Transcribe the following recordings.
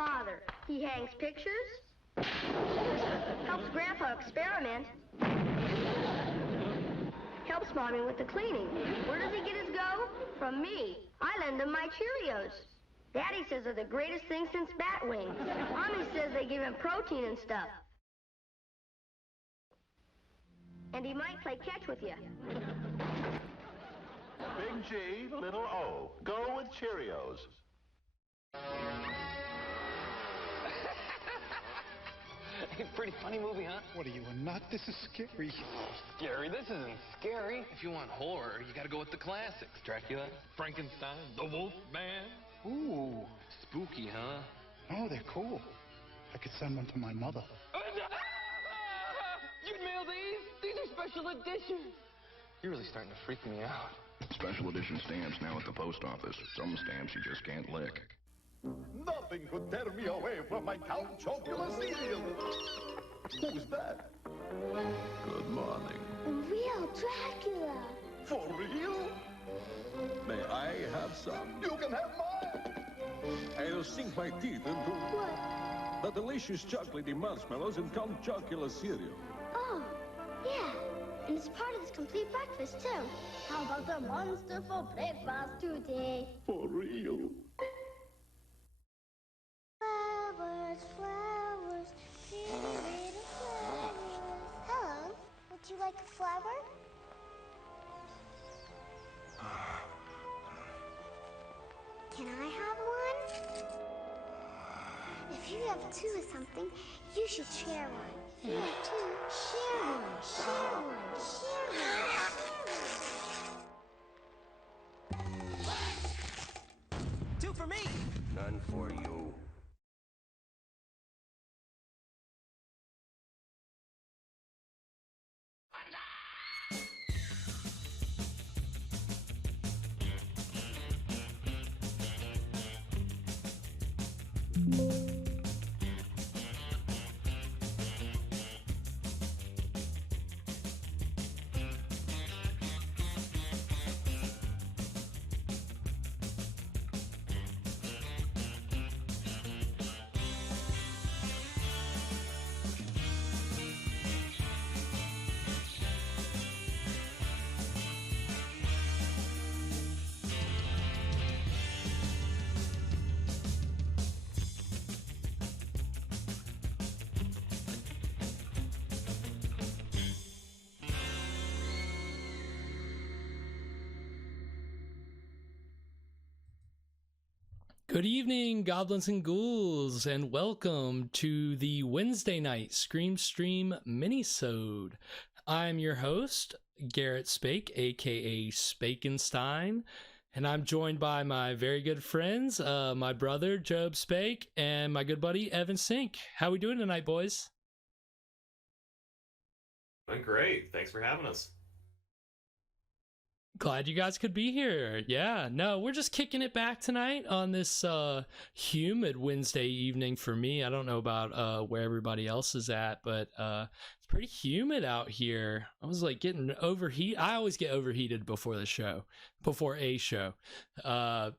father. He hangs pictures, helps Grandpa experiment, helps Mommy with the cleaning. Where does he get his go? From me. I lend him my Cheerios. Daddy says they're the greatest thing since bat wings. Mommy says they give him protein and stuff. And he might play catch with you. Big G, little O. Go with Cheerios. Hey, pretty funny movie, huh? What are you, a nut? This is scary. Scary? This isn't scary. If you want horror, you gotta go with the classics. Dracula, Frankenstein, the Wolf Man. Ooh, spooky, huh? Oh, they're cool. I could send one to my mother. You'd mail these? These are special editions. You're really starting to freak me out. Special edition stamps now at the post office. Some stamps you just can't lick. Nothing could tear me away from my Count Chocula cereal. Who's that? Good morning. Real Dracula. For real? May I have some? You can have mine. I'll sink my teeth into What? the delicious chocolatey marshmallows in Count Chocula cereal. Oh, yeah. And it's part of this complete breakfast, too. How about the monsterful breakfast today? For real? Flowers, flowers, pretty little flowers. Hello, would you like a flower? Can I have one? If you have two of something, you should share one. You have two, share one, share one, share one. Two for me. None for you. Good evening, goblins and ghouls, and welcome to the Wednesday night Scream Stream Mini-sode. I'm your host, Garrett Spake, aka Spakenstein, and I'm joined by my very good friends, my brother, Job Spake, and my good buddy, Evan Sink. How we doing tonight, boys? Doing great. Thanks for having us. Glad you guys could be here. Yeah, no, we're just kicking it back tonight on this humid Wednesday evening for me. I don't know about where everybody else is at, but it's pretty humid out here. I was like getting overheated. I always get overheated before a show. But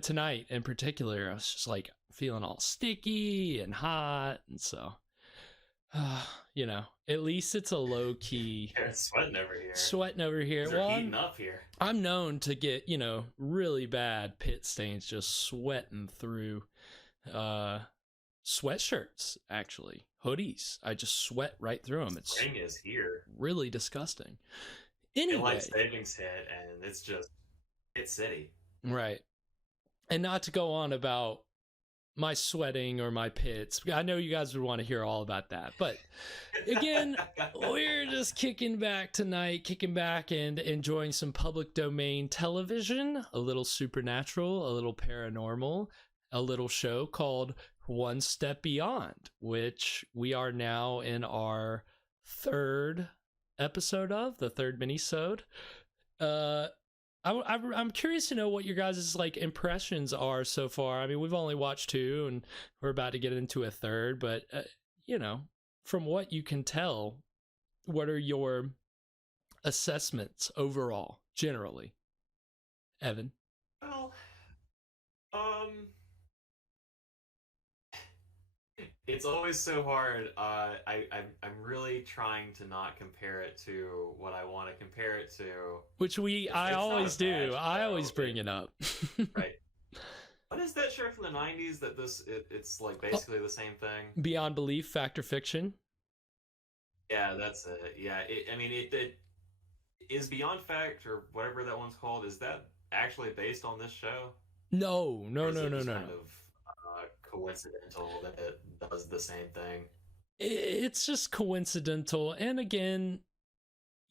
tonight in particular, I was just like feeling all sticky and hot, and so you know, at least it's a low key. Yeah, it's sweating over here. Well, heating up here. I'm known to get, you know, really bad pit stains just sweating through sweatshirts, actually. Hoodies. I just sweat right through them. It's Spring is here. really disgusting. Anyway. Daylight savings hit, and it's just, it's city. Right. And not to go on about my sweating or my pits. I know you guys would want to hear all about that. But again, we're just kicking back and enjoying some public domain television, a little supernatural, a little paranormal, a little show called One Step Beyond, which we are now in our third episode of, the third mini-sode. I'm curious to know what your guys' like impressions are so far. I mean, we've only watched two, and we're about to get into a third. But you know, from what you can tell, what are your assessments overall, generally, Evan? Well, It's always so hard. I'm really trying to not compare it to what I want to compare it to. Which I always do. I always bring it up. Right. What is that show from the 90s that it's like basically the same thing? Beyond Belief, Fact or Fiction? Yeah, that's it. Yeah, it is Beyond Fact or whatever that one's called. Is that actually based on this show? No. Kind of coincidental that it does the same thing. It's just coincidental, and again,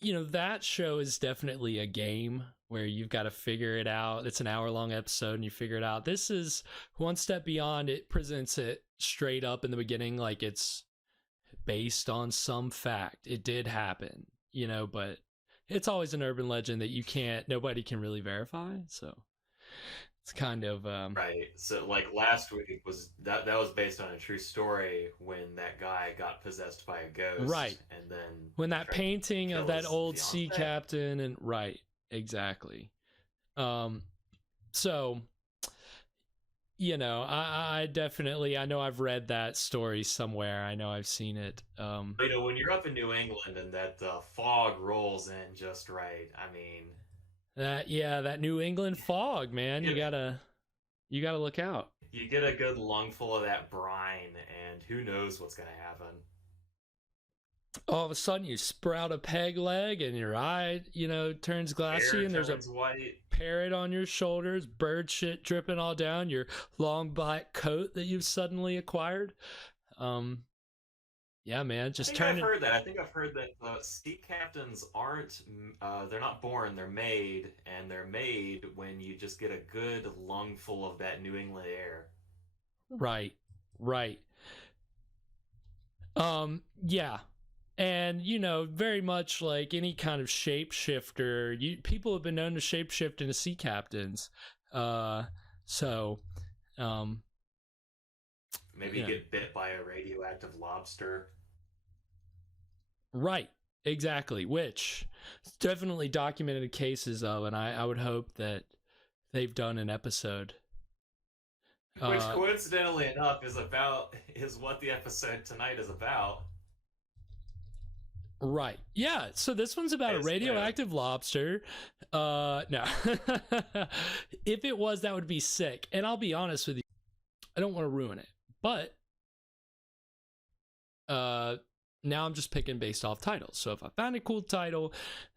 that show is definitely a game where you've got to figure it out. It's an hour-long episode, and you figure it out. This is one step beyond. It presents it straight up in the beginning, like it's based on some fact. It did happen, but it's always an urban legend that nobody can really verify. So it's kind of right. So like last week was that was based on a true story when that guy got possessed by a ghost, right? And then when that painting of that old sea captain, and right, exactly. So I definitely, I know I've read that story somewhere. I know I've seen it. When you're up in New England and that fog rolls in just right, I mean. That New England fog, man. You gotta look out. You get a good lungful of that brine, and who knows what's gonna happen. All of a sudden, you sprout a peg leg, and your eye, turns glassy, and there's a white parrot on your shoulders, bird shit dripping all down your long black coat that you've suddenly acquired. Yeah, man, just turn. I've heard that. I think I've heard that sea captains aren't. They're not born. They're made, and they're made when you just get a good lungful of that New England air. Right. Yeah, and very much like any kind of shapeshifter, people have been known to shapeshift into sea captains. Maybe get bit by a radioactive lobster. Right, exactly, which definitely documented cases of, and I would hope that they've done an episode. Which coincidentally enough is what the episode tonight is about. Right. Yeah, so this one's about a radioactive lobster. No. If it was, that would be sick. And I'll be honest with you, I don't want to ruin it. But now I'm just picking based off titles. So if I found a cool title,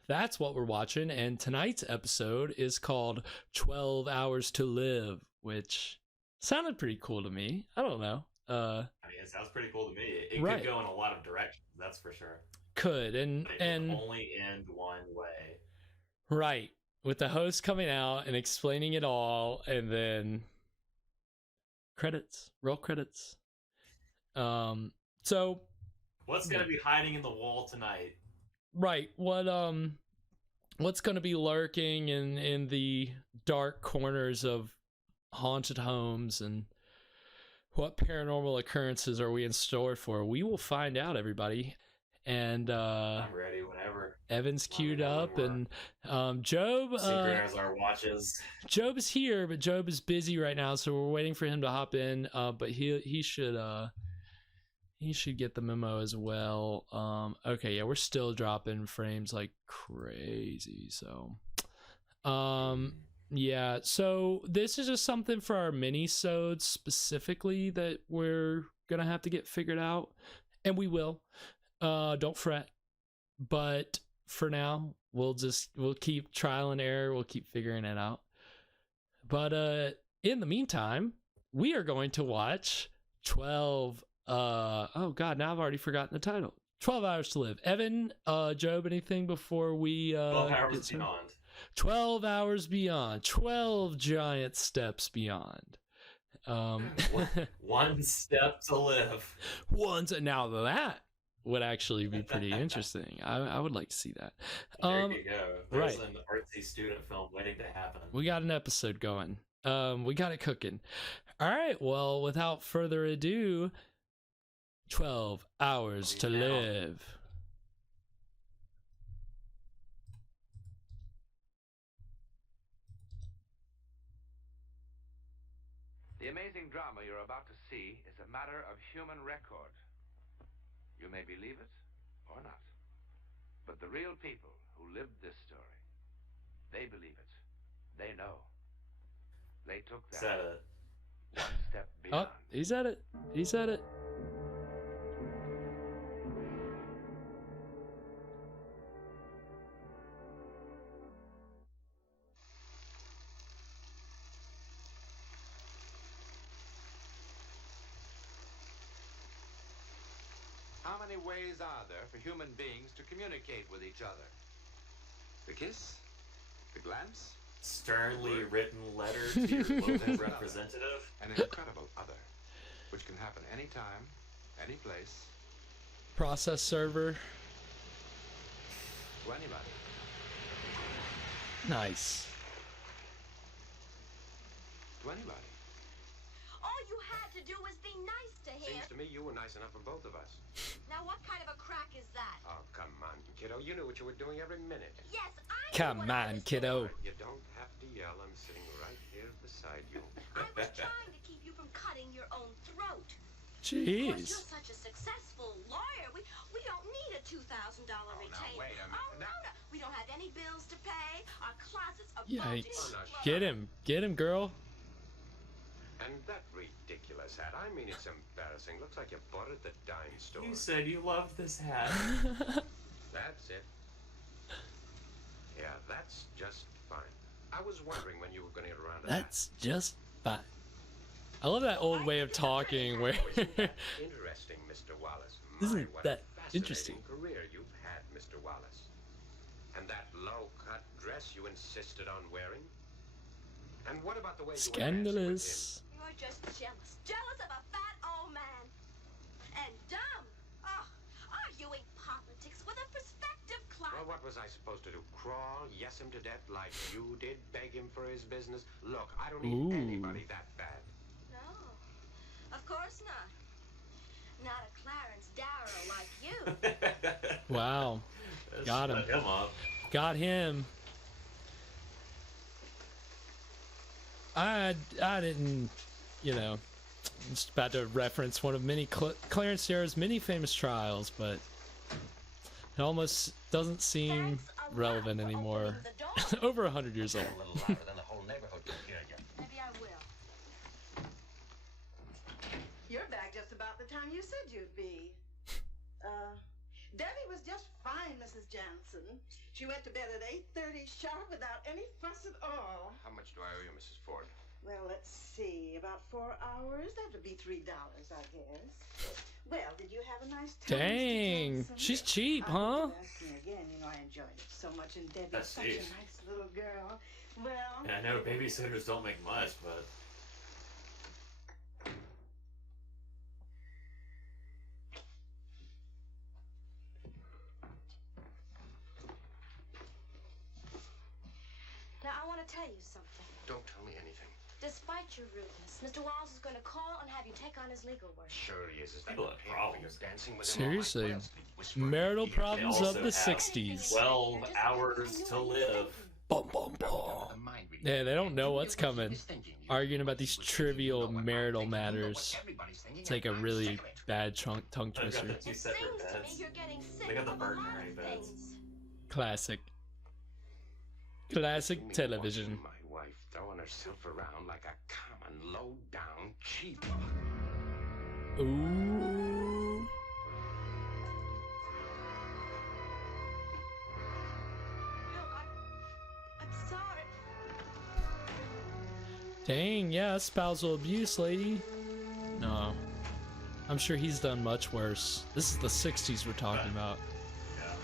that's what we're watching. And tonight's episode is called 12 Hours to Live, which sounded pretty cool to me. I don't know. It sounds pretty cool to me. It could go in a lot of directions, that's for sure. Could, and only end one way. Right. With the host coming out and explaining it all, and then roll credits. So what's gonna be hiding in the wall tonight? Right. What's gonna be lurking in the dark corners of haunted homes, and what paranormal occurrences are we in store for? We will find out, everybody. And I'm ready whenever. Evan's queued up, and Job synchronizes our watches. Job is here, but Job is busy right now, so we're waiting for him to hop in. But he should get the memo as well. Okay, yeah, we're still dropping frames like crazy. So yeah, so this is just something for our mini-sodes specifically that we're gonna have to get figured out, and we will. Don't fret, but for now we'll keep trial and error. We'll keep figuring it out. But in the meantime, we are going to watch 12 oh god, now I've already forgotten the title. 12 Hours to Live. Evan, Job, anything before we 12 Hours Beyond. 12 Hours Beyond. 12 giant steps beyond. One step to live. Now that would actually be pretty interesting. I would like to see that. There you go. There's an artsy student film waiting to happen. We got an episode going. We got it cooking. All right. Well, without further ado, 12 Hours to Live. The The amazing drama you're about to see is a matter of human record. You may believe it or not. But the real people who lived this story, they believe it. They know. They took that one step beyond. Oh, he's at it. He's at it. How many ways are there for human beings to communicate with each other? The kiss? The glance? Sternly written letter to your local representative? An incredible other, which can happen anytime, any place. Process server. To anybody. Nice. To anybody. All you had to do was be nice to him. Seems to me you were nice enough for both of us. Now what kind of a crack is that? Oh, come on, kiddo. You knew what you were doing every minute. Yes, I Come on, kiddo. You don't have to yell. I'm sitting right here beside you. I was trying to keep you from cutting your own throat. Jeez. Of course, you're such a successful lawyer. We don't need a $2,000 retainer. Wait a minute. No. We don't have any bills to pay. Our closets are Yikes. bulging. Get him. Get him, girl. And that ridiculous hat. I mean, it's embarrassing. Looks like you bought it at the dime store. You said you loved this hat. That's it. Yeah, that's just fine. I was wondering when you were going to get around to That's just fine. I love that old way of talking where... Interesting, Mr. Wallace. Isn't what that a fascinating interesting? career you've had, Mr. Wallace. And that low-cut dress you insisted on wearing? And what about the way you were dancing with Scandalous. You're just jealous. Jealous of a fat old man. And dumb. Oh, arguing politics with a prospective him? client. Well, what was I supposed to do? Crawl, yes him to death like you did? Beg him for his business? Look, I don't need anybody that bad. No, of course not. Not a Clarence Darrow like you. Wow. Got him. Shut him up. Got him. I didn't, you know, I'm just about to reference one of Clarence Darrow's many famous trials, but it almost doesn't seem relevant anymore. Over 100 years old. A little louder than the whole neighborhood can hear you. Maybe I will. You're back just about the time you said you'd be. Debbie was just fine, Mrs. Jansen. She went to bed at 8:30 sharp without any fuss at all. How much do I owe you, Mrs. Ford? Well, let's see. About 4 hours. That would be $3, I guess. Well, did you have a nice time, Dang, Mr. Jansen? she's cheap, I huh? hope you ask me again. You know, I enjoyed it so much, and Debbie's That's such neat. a nice little girl. Well, Yeah, I know babysitters don't make much, but Now, I want to tell you something. Don't tell me anything. Despite your rudeness, Mr. Wallace is going to call and have you take on his legal work. Sure he is. Is that People the have pain problems. for your dancing with him all night? Seriously. What else did he whisper? Marital He- problems They of also the have 60s. 12 hours to live. Bum, bum, bum. Yeah, they don't know what's coming. Arguing about these trivial marital matters. It's like a really bad tongue They've got twister. the two separate Seems to me beds. you're getting sick They got the of a lot burglary of beds. things. Classic. Classic Me television. watching my wife throwing herself around like a common low-down cheap. Ooh. Look, I'm sorry. Dang, yeah, spousal abuse, lady. No. I'm sure he's done much worse. This is the 60s we're talking about. Yeah.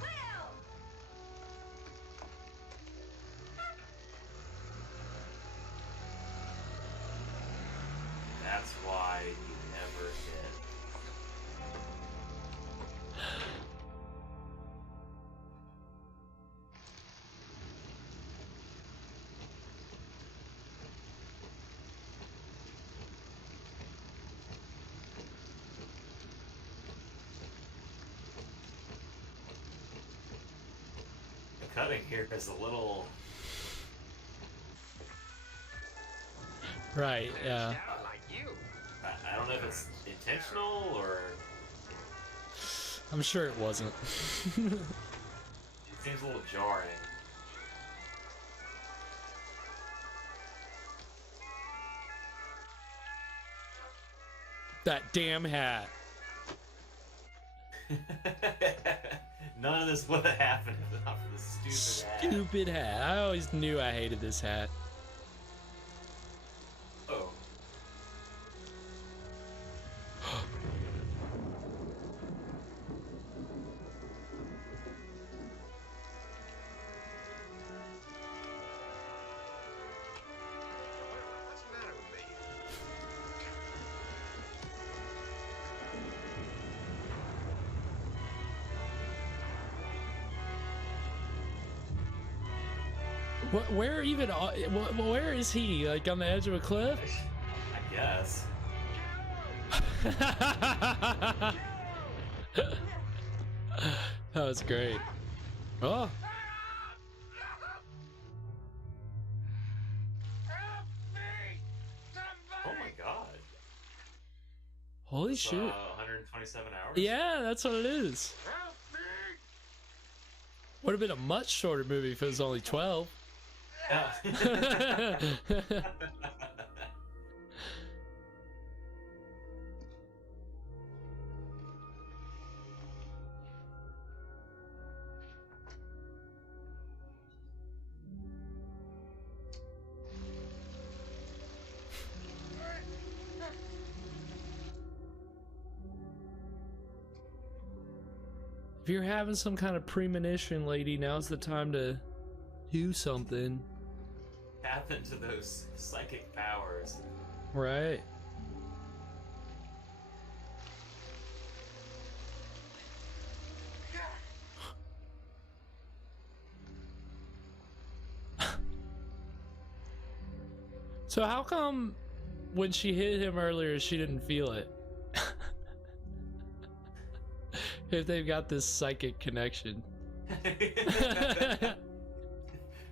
Will! That's why you never did. The cutting here is a little Right, yeah. I don't know if it's intentional or... I'm sure it wasn't. It seems a little jarring. That damn hat. None of this would have happened if not for the stupid hat. Stupid hat. I always knew I hated this hat. Oh. Where even? Where is he? Like on the edge of a cliff? I guess. That was great. Oh. Oh my god. Holy shit. 127 hours? Yeah, that's what it is. Would have been a much shorter movie if it was only 12. Yeah. If you're having some kind of premonition, lady, now's the time to do something. Tap into those psychic powers. Right. So how come when she hit him earlier she didn't feel it? If they've got this psychic connection.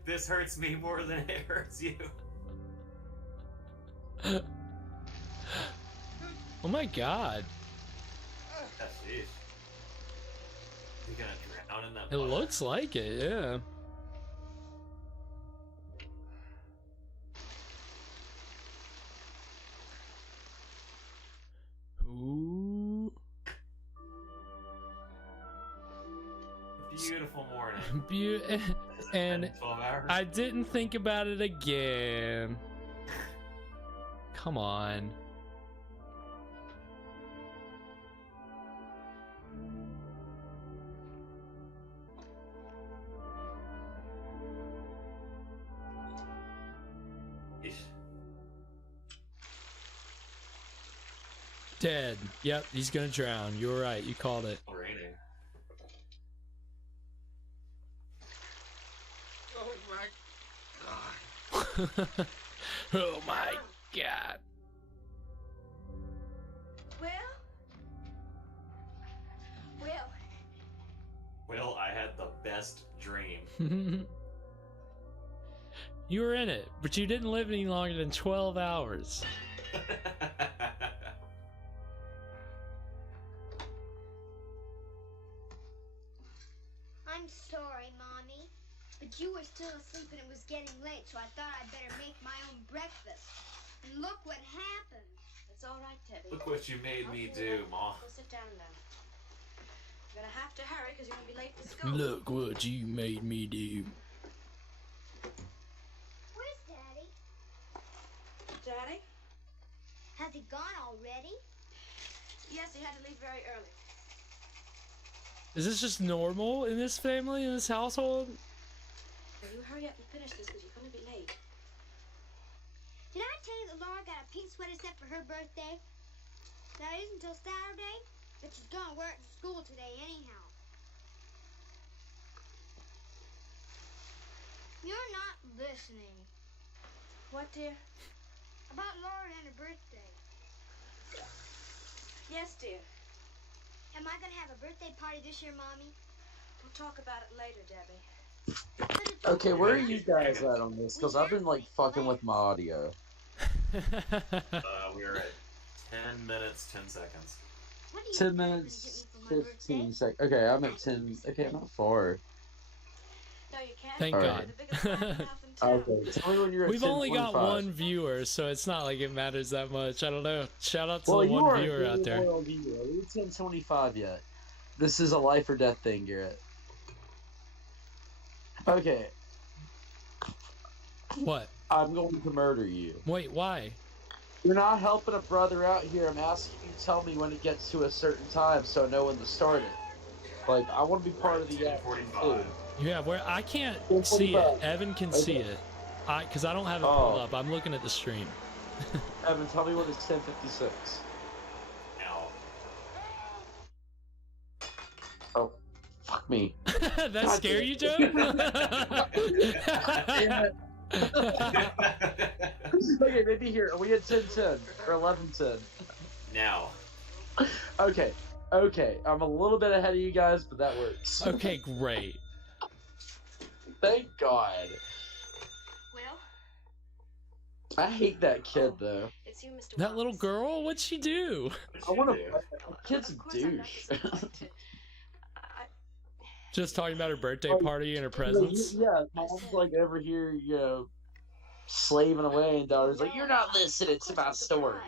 This hurts me more than it hurts you. Oh my god. Sheesh. You gonna drown in that It water? looks like it, yeah. Ooh. Beautiful morning. And 12 hours. I didn't think about it again. Come on. Dead. Yep, he's gonna drown. You were right. You called it. Raining. Oh my god. Will, I had the best dream. You were in it, but you didn't live any longer than 12 hours. I'm sorry, Mommy, but you were still asleep and it was getting late, so I thought I'd better make my own breakfast. And look what happened. It's all right, Debbie. Look what you made me do, Ma. Go sit down now. You're gonna have to hurry because you're gonna be late for school. Look what you made me do. Where's Daddy? Daddy? Has he gone already? Yes, he had to leave very early. Is this just normal in this family, in this household? Will you hurry up and finish this because you're gonna be late? Did I tell you that Laura got a pink sweater set for her birthday? That isn't until Saturday, but she's gonna wear it to school today anyhow. You're not listening. What, dear? About Laura and her birthday. Yes, dear. Am I gonna have a birthday party this year, Mommy? We'll talk about it later, Debbie. Okay, where are you guys at on this? Because I've been, like, fucking with my audio. We are at 10 minutes, 10 seconds. 10 minutes, 15 seconds. Okay, I'm at 10. Okay, I'm not far. No, you can't. Thank All God. Okay, tell me when you're at We've only got 10:25. one viewer, so it's not like it matters that much. I don't know. Shout out to Well, the you one are viewer out there. Are we 10:25 yet? This is a life or death thing, Garrett. Okay. What? I'm going to murder you. Wait, why? You're not helping a brother out here. I'm asking you to tell me when it gets to a certain time so I know when to start it. Like, I want to be part of the action too. Yeah, where I can't see it. Evan can see it. Because I don't have it pulled up. I'm looking at the stream. Evan, tell me when it's 10:56. Now. Oh, fuck me. That scare you, Joe? Okay, maybe here. Are we at 10:10 or 11:10? Now. Okay. Okay. I'm a little bit ahead of you guys, but that works. Okay, great. Thank God. Will? I hate that kid though. It's you, Mr. That little girl? What'd she do? I want to. Kid's a douche. Just talking about her birthday party and her presents. Yeah, mom's like over here, you know, slaving away, and daughter's like, "You're not listening to my story."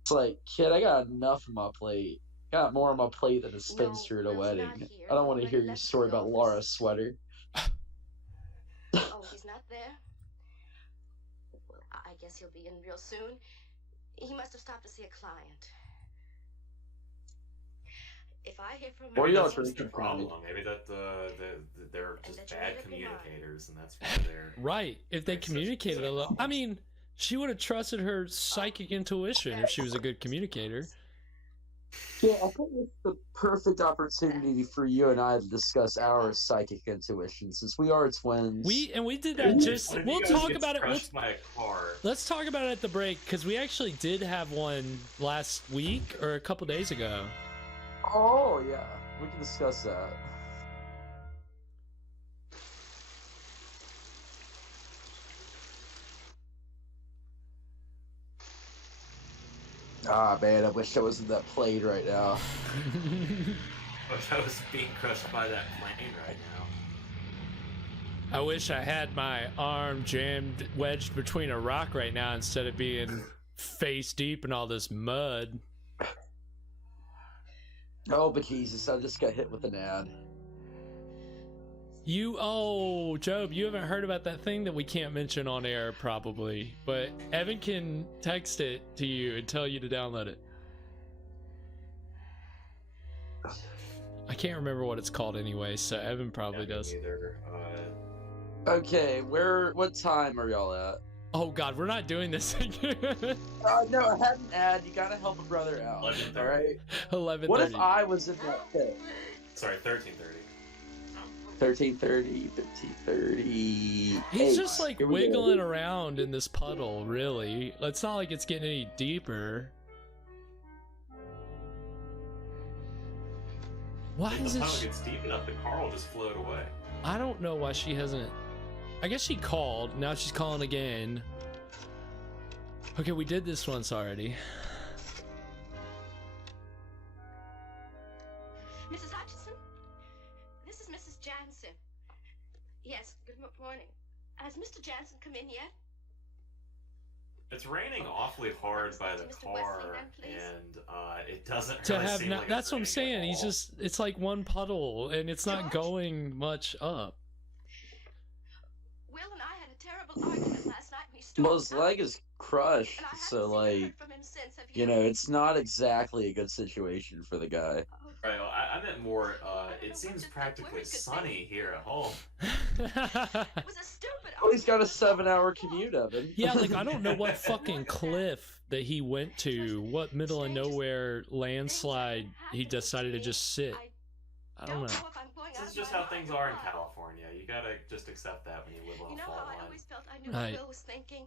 It's like, kid, I got enough on my plate. Got more on my plate than a spinster at a wedding. I don't want to hear your story about Laura's sweater. Oh, he's not there? Well, I guess he'll be in real soon. He must have stopped to see a client. If I hear from him... What are y'all That's drinking the problem. Maybe that they're just bad communicators, and that's why they're... Right. If they communicated a little... I mean, she would have trusted her psychic intuition if she was a good communicator. Yeah, I think it's the perfect opportunity for you and I to discuss our psychic intuition, since we are twins. We did that just... We'll talk about it. Let's talk about it at the break, because we actually did have one last week, or a couple days ago. Oh, yeah. We can discuss that. Ah, man, I wish I was in that plane right now. I was being crushed by that plane right now. I wish I had my arm wedged between a rock right now instead of being face deep in all this mud. Oh, but Jesus, I just got hit with an ad. Oh, Job, you haven't heard about that thing that we can't mention on air, probably. But Evan can text it to you and tell you to download it. I can't remember what it's called anyway, so Evan probably does. Okay, what time are y'all at? Oh, God, we're not doing this again. No, I had an ad. You gotta help a brother out. 11:30. All right? 11:30. What if I was in that pit? Sorry, 13:30. 13:30, 15:30. He's just like wiggling around in this puddle, really. It's not like it's getting any deeper. Why is the it? puddle gets deep enough, the car will just float away. I don't know why she hasn't. I guess she called. Now she's calling again. Okay, we did this once already. Mrs. Hutchinson? This is Mrs. Jansen. Yes, good morning. Has Mr. Jansen come in yet? It's raining awfully hard by the car, and it doesn't To really have seem like that's it's what I'm saying. raining at He's all. just, it's like one puddle, and it's not going much up. Will and I had a terrible argument last night, and he stormed Well, his leg is crushed, so like, you know, it's not exactly a good situation for the guy. Right, well, I meant more, it seems practically sunny here at home. Well, he's got a 7-hour commute, Evan. Yeah, like I don't know what fucking cliff that he went to, what middle of nowhere landslide he decided to just sit. I don't know. This is just how things are in California. You gotta just accept that when you live on a fault line. I always felt I knew Right. what Will was thinking.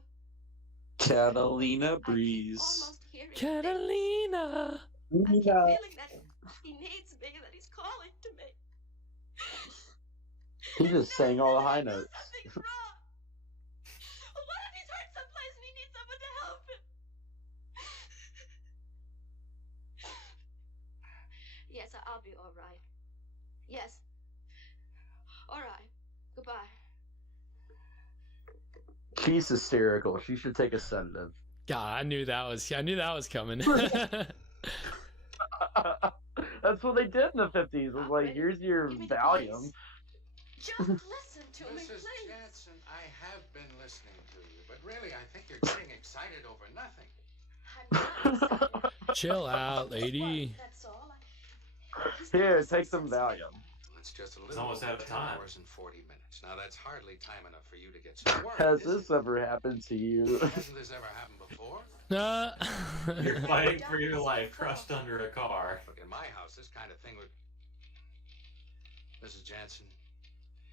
Catalina Breeze. Catalina. I keep feeling that he needs me, that he's calling to me. He just sang all the high notes. What if he's hurt someplace I'll be all right. Yes. All right. Goodbye. She's hysterical. She should take a sedative. God, I knew that was coming. That's what they did in the 50s. It was like, here's your Valium. Just listen to me, Mrs. please. Jansen, I have been listening to you, but really, I think you're getting excited over nothing. Chill out, lady. That's all. Here, take some Valium. It's just a It's little almost over out of 10 time. hours and 40 minutes. Now, that's hardly time enough for you to get some work. Has this ever happened to you? Hasn't this ever happened before? You're fighting for your life, crushed under a car. Look, in my house, this kind of thing would... Mrs. Jansen,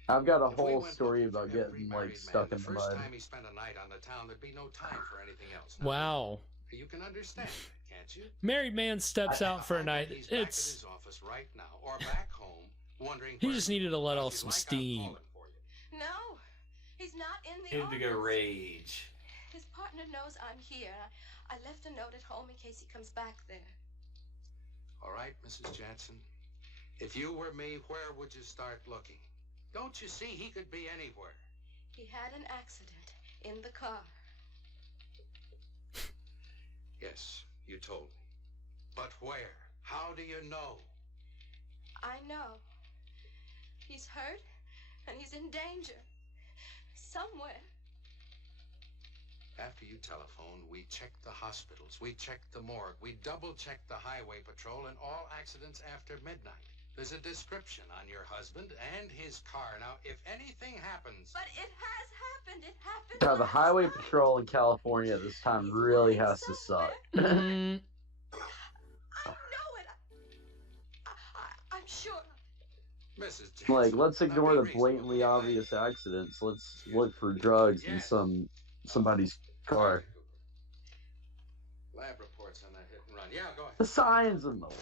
I've got a whole story about getting, like, stuck in the first mud. time he spent a night on the town, there'd be no time for anything else. Wow. You can understand, can't you? Married man steps out for a night. He's back at It's his office right now, or back home, wondering he just needed to let off some steam. No, he's not in the Need to go office. rage. His partner knows I'm here. I left a note at home in case he comes back there. All right, Mrs. Jansen. If you were me, where would you start looking? Don't you see he could be anywhere? He had an accident in the car. Yes, you told me. But where? How do you know? I know. He's hurt and he's in danger. Somewhere. After you telephoned, we checked the hospitals, we checked the morgue, we double-checked the highway patrol and all accidents after midnight. There's a description on your husband and his car. Now, if anything happens... But it has happened. It happened. God, the highway patrol in California this time really has to suck. I know it. I'm sure. Mrs. Jansen, Like, let's ignore the blatantly obvious accidents. Let's look for drugs in somebody's car. Lab reports on that hit and run. Yeah, go ahead. The signs in the water.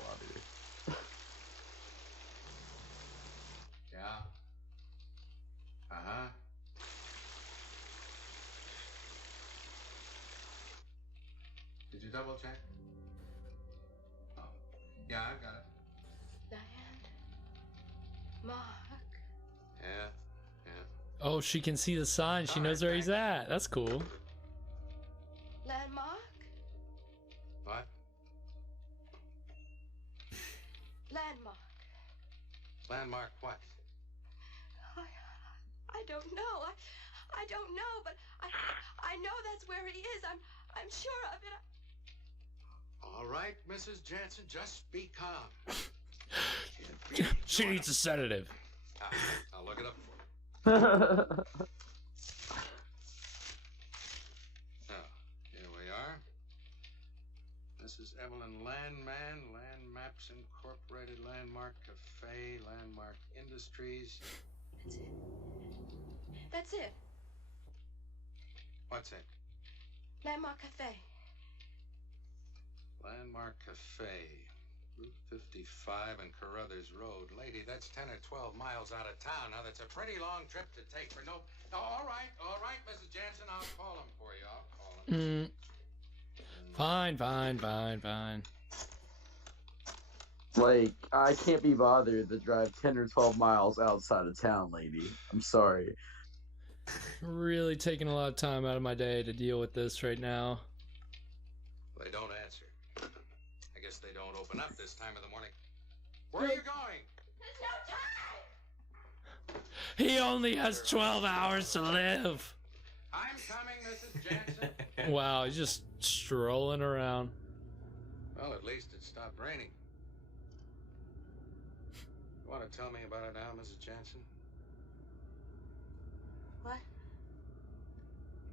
Yeah. Uh-huh. Did you double check? Oh. Yeah, I've got it. Diane. Mark. Yeah. Oh, she can see the sign. She knows where he's at. That's cool. Landmark? What? Landmark. Landmark what? I don't know. I don't know, but I know that's where he is. I'm sure of it. All right, Mrs. Jansen, just be calm. She needs a sedative. I'll look it up for you. Oh, Here we are. This is Evelyn Landman, Land Maps Incorporated, Landmark Cafe, Landmark Industries. That's it. What's it? Landmark Cafe. Landmark Cafe, Route 55 and Carruthers Road. Lady, that's 10 or 12 miles out of town. Now, that's a pretty long trip to take for no... No, all right, Mrs. Jansen, I'll call him for you. I'll call him. Fine. like, I can't be bothered to drive 10 or 12 miles outside of town, lady. I'm sorry. Really taking a lot of time out of my day to deal with this right now. They don't answer. I guess they don't open up this time of the morning. Where are you going? There's no time! He only has 12 hours to live. I'm coming, Mrs. Jansen. Wow, he's just strolling around. Well, at least it stopped raining. You want to tell me about it now, Mrs. Jansen? What?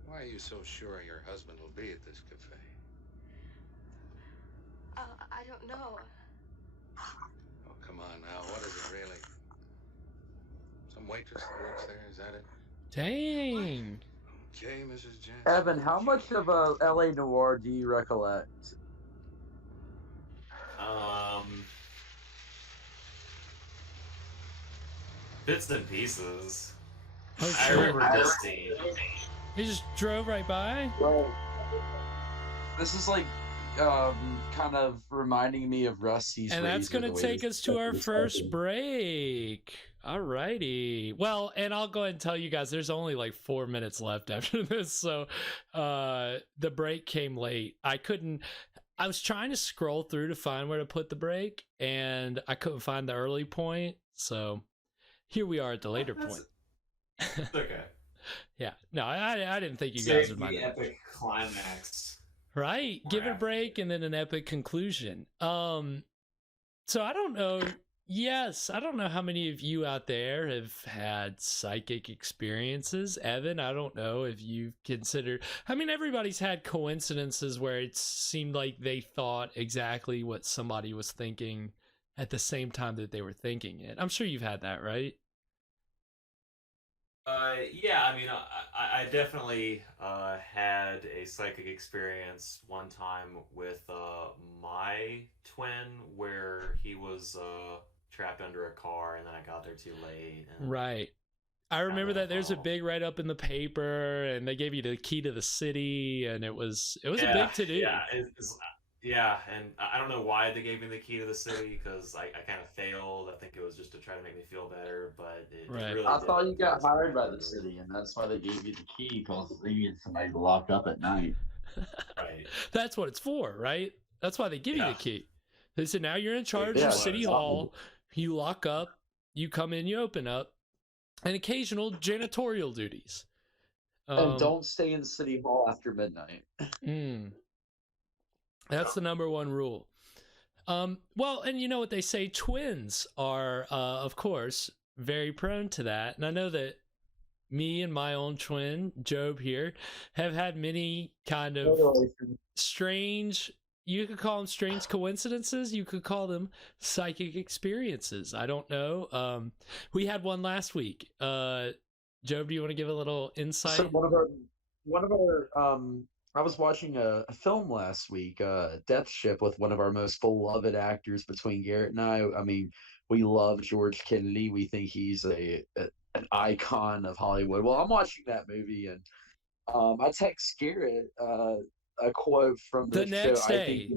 Why are you so sure your husband will be at this cafe? I don't know. Oh, come on now. What is it really? Some waitress that works there, is that it? Dang. Okay, Mrs. Jansen. Evan, how much of a LA Noire do you recollect? Bits and pieces. Oh, I shit. remember this scene. He just drove right by? This is like kind of reminding me of Rusty's. And that's going to take us to our first break. Alrighty. Well, and I'll go ahead and tell you guys, there's only like 4 minutes left after this. So the break came late. I was trying to scroll through to find where to put the break, and I couldn't find the early point. So here we are at the later point. It's okay. Yeah. No, I didn't think you guys would mind the epic climax. Right. Give it a break and then an epic conclusion. So I don't know. Yes, I don't know how many of you out there have had psychic experiences. Evan, I don't know if you've considered. I mean, everybody's had coincidences where it seemed like they thought exactly what somebody was thinking at the same time that they were thinking it. I'm sure you've had that, right? Yeah, I mean, I definitely had a psychic experience one time with my twin where he was trapped under a car and then I got there too late. And right. I remember that there's a big write-up in the paper and they gave you the key to the city and it was a big to-do. Yeah, yeah, and I don't know why they gave me the key to the city because I kind of failed. I think it was just to try to make me feel better, but it really I thought you got hired by the city, and that's why they gave you the key, because they needed somebody locked up at night. Right. That's what it's for, right? That's why they give you the key. They said, now you're in charge Yeah, of City Hall. You lock up, you come in, you open up, and occasional janitorial duties. And don't stay in City Hall after midnight. That's the number one rule. Well, and you know what they say, twins are, of course, very prone to that. And I know that me and my own twin, Job here, have had many kind of strange, you could call them strange coincidences. You could call them psychic experiences. I don't know. We had one last week. Job, do you want to give a little insight? So one of our I was watching a film last week, Death Ship, with one of our most beloved actors between Garrett and I. I mean, we love George Kennedy. We think he's an icon of Hollywood. Well, I'm watching that movie, and I text Garrett a quote from the next show. day.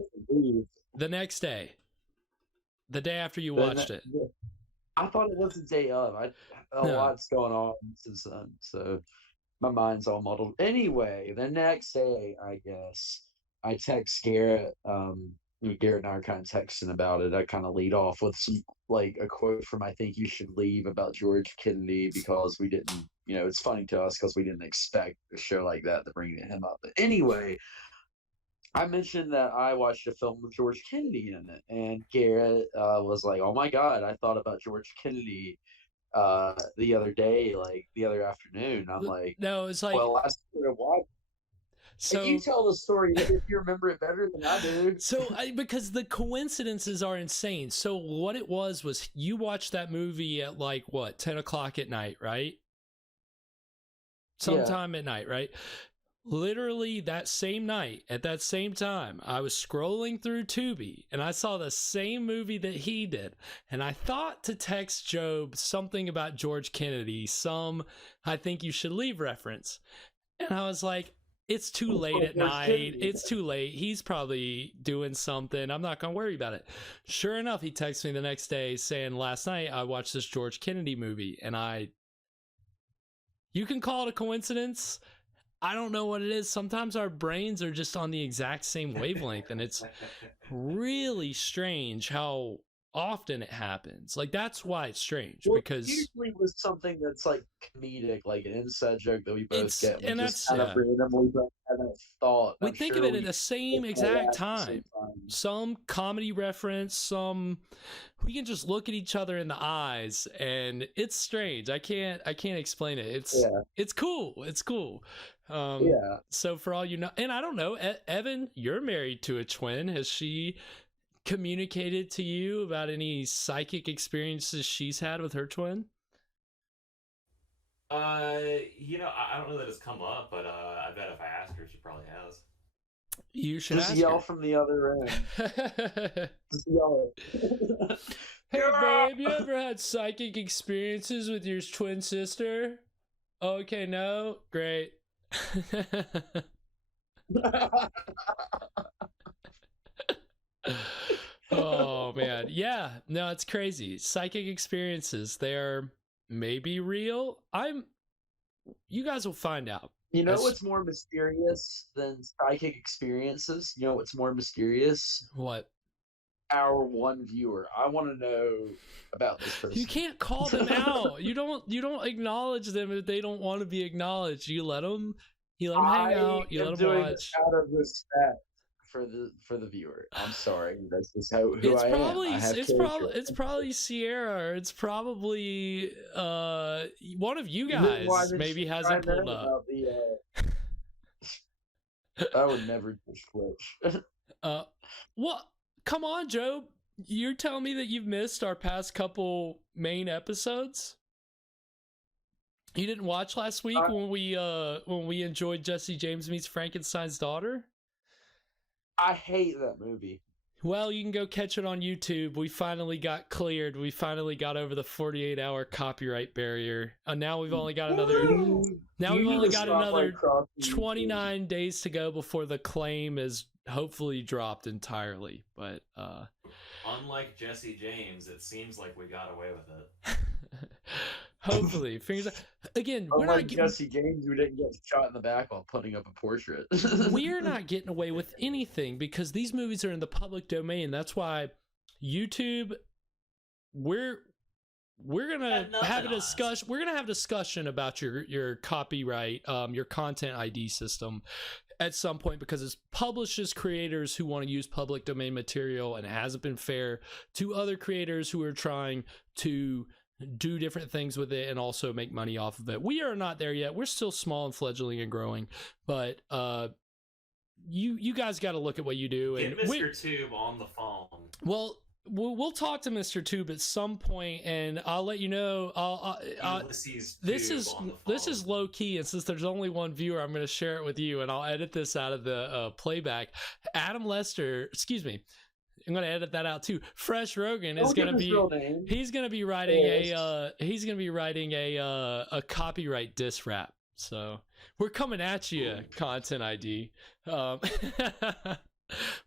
The next day. The day after you watched it. I thought it was the day of. A lot's going on since then, so my mind's all muddled. Anyway, the next day, I guess, I text Garrett. Garrett and I are kind of texting about it. I kind of lead off with a quote from I Think You Should Leave about George Kennedy, because we didn't, it's funny to us because we didn't expect a show like that to bring him up. But anyway, I mentioned that I watched a film with George Kennedy in it, and Garrett was like, "Oh my God, I thought about George Kennedy the other day, like the other afternoon." I'm like, no, it's like, well, I started watching. So you tell the story if you remember it better than I do. So because the coincidences are insane. So what it was you watched that movie at 10 o'clock at night, right? Sometime at night, right? Literally that same night, at that same time, I was scrolling through Tubi and I saw the same movie that he did. And I thought to text Job something about George Kennedy, I Think You Should Leave reference. And I was like, it's too late at night. It's too late. He's probably doing something. I'm not going to worry about it. Sure enough, he texts me the next day saying, last night I watched this George Kennedy movie. And you can call it a coincidence. I don't know what it is. Sometimes our brains are just on the exact same wavelength, and it's really strange how often it happens. That's why it's strange, because usually with something that's comedic, like an inside joke that we both get, and that's kind of randomly have a thought. We think of it at the same exact time. Some comedy reference, we can just look at each other in the eyes, and it's strange. I can't explain it. It's cool. It's cool. So for all you know, and I don't know, Evan, you're married to a twin. Has she communicated to you about any psychic experiences she's had with her twin? I don't know that it's come up, but I bet if I ask her, she probably has. You should just ask yell her. From the other end. Just yell. Hey babe, you ever had psychic experiences with your twin sister? Okay, no? Great. Oh man, yeah, no, it's crazy. Psychic experiences, they're maybe real. You guys will find out. You know what's more mysterious than psychic experiences? You know what's more mysterious? What? Our one viewer. I want to know about this person. You can't call them out. You don't acknowledge them if they don't want to be acknowledged. You let them hang out. You let them watch. Out of respect for the viewer. I'm sorry. That's just who I am. It's probably Sierra. Or it's probably one of you guys maybe hasn't pulled up. I would never switch. What? Come on, Job. You're telling me that you've missed our past couple main episodes? You didn't watch last week when we enjoyed Jesse James Meets Frankenstein's Daughter? I hate that movie. Well, you can go catch it on YouTube. We finally got cleared. We finally got over the 48-hour copyright barrier. Now we've only got another 29 days to go before the claim is hopefully dropped entirely. But unlike Jesse James, it seems like we got away with it. Hopefully, fingers again. We're not Jesse James, who didn't get shot in the back while putting up a portrait. We're not getting away with anything because these movies are in the public domain. That's why YouTube. We're gonna have a discussion. We're gonna have a discussion about your copyright, your content ID system at some point because it publishes creators who want to use public domain material, and it hasn't been fair to other creators who are trying to do different things with it and also make money off of it. We are not there yet. We're still small and fledgling and growing, but you guys got to look at what you do. Get Mr. Tube on the phone. Well, we'll talk to Mr. Tube at some point, and I'll let you know. This is low key, and since there's only one viewer, I'm going to share it with you, and I'll edit this out of the playback. Adam Lester, excuse me. I'm gonna edit that out too. Fresh Rogan is gonna be. He's gonna be writing a copyright diss rap. So we're coming at you, Content ID.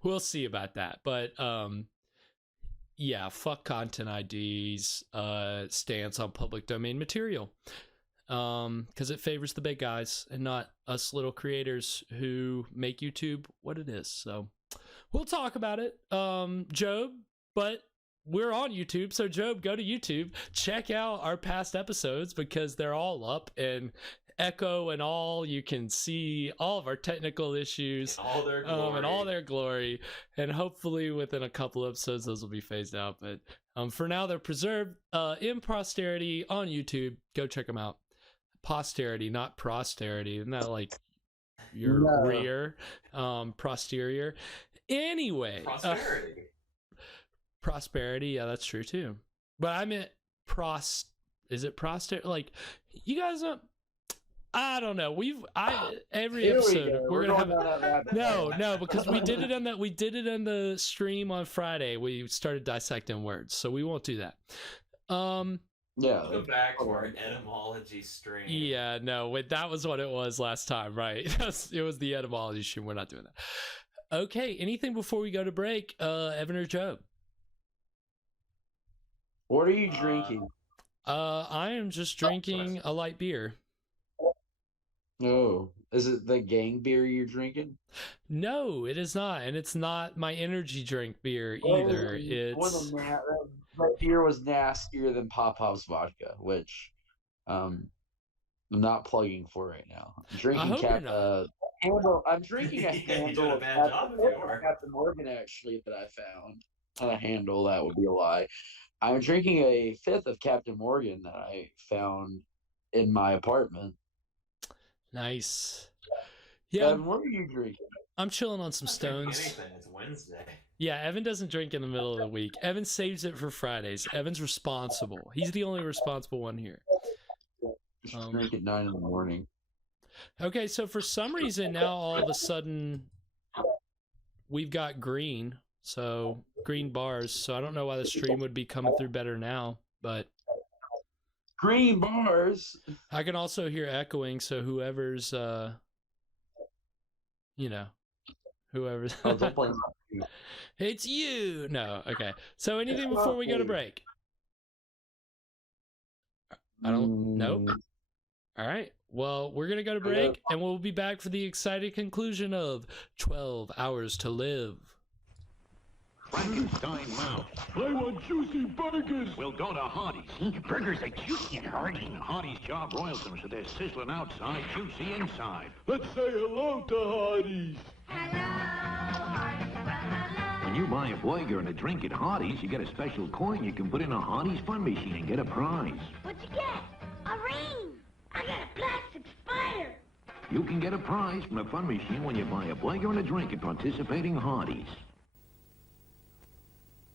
We'll see about that, but yeah, fuck Content ID's stance on public domain material, because it favors the big guys and not us little creators who make YouTube what it is. So. We'll talk about it, Job, but we're on YouTube. So, Job, go to YouTube, check out our past episodes because they're all up, and Echo and all. You can see all of our technical issues in all their glory. And all their glory. And hopefully within a couple episodes, those will be phased out. But for now, they're preserved in posterity on YouTube. Go check them out. Posterity, not prosterity. Isn't that like your rear, posterior? Anyway, prosperity, yeah, that's true too. But I meant is it posterity? Like, you guys I don't know. Every episode we're gonna have no, because we did it on the stream on Friday. We started dissecting words, so we won't do that. Yeah. Go back to our etymology stream. Yeah, no, that was what it was last time, right? It was the etymology stream. We're not doing that. Okay, anything before we go to break, Evan or Joe? What are you drinking? I am just drinking a light beer. Oh, is it the gang beer you're drinking? No, it is not, and it's not my energy drink beer either. That beer was nastier than Pop's vodka, which I'm not plugging for right now. I'm drinking I'm drinking a handle of Captain Morgan, actually, that I found. Not a handle, that would be a lie. I'm drinking a fifth of Captain Morgan that I found in my apartment. Nice. Yeah. Evan, what are you drinking? I'm chilling on some Stones. It's Wednesday. Yeah, Evan doesn't drink in the middle of the week. Evan saves it for Fridays. Evan's responsible. He's the only responsible one here. Drink at 9 in the morning. Okay, so for some reason now all of a sudden we've got green bars. So I don't know why the stream would be coming through better now, but green bars. I can also hear echoing. So whoever's, whoever's. Oh, don't blame It's you. No, okay. So anything before we go to break? I don't know. All right. Well, we're going to go to break, and we'll be back for the exciting conclusion of 12 Hours to Live. Frankenstein mouse. I want juicy burgers. We'll go to Hardee's. Burgers are juicy and hearty. Hardee's job broils them so they're sizzling outside, juicy inside. Let's say hello to Hardee's. When you buy a burger and a drink at Hardee's, you get a special coin you can put in a Hardee's fun machine and get a prize. What'd you get? A ring. I got a plastic spider. You can get a prize from the fun machine when you buy a burger and a drink at participating Hardee's.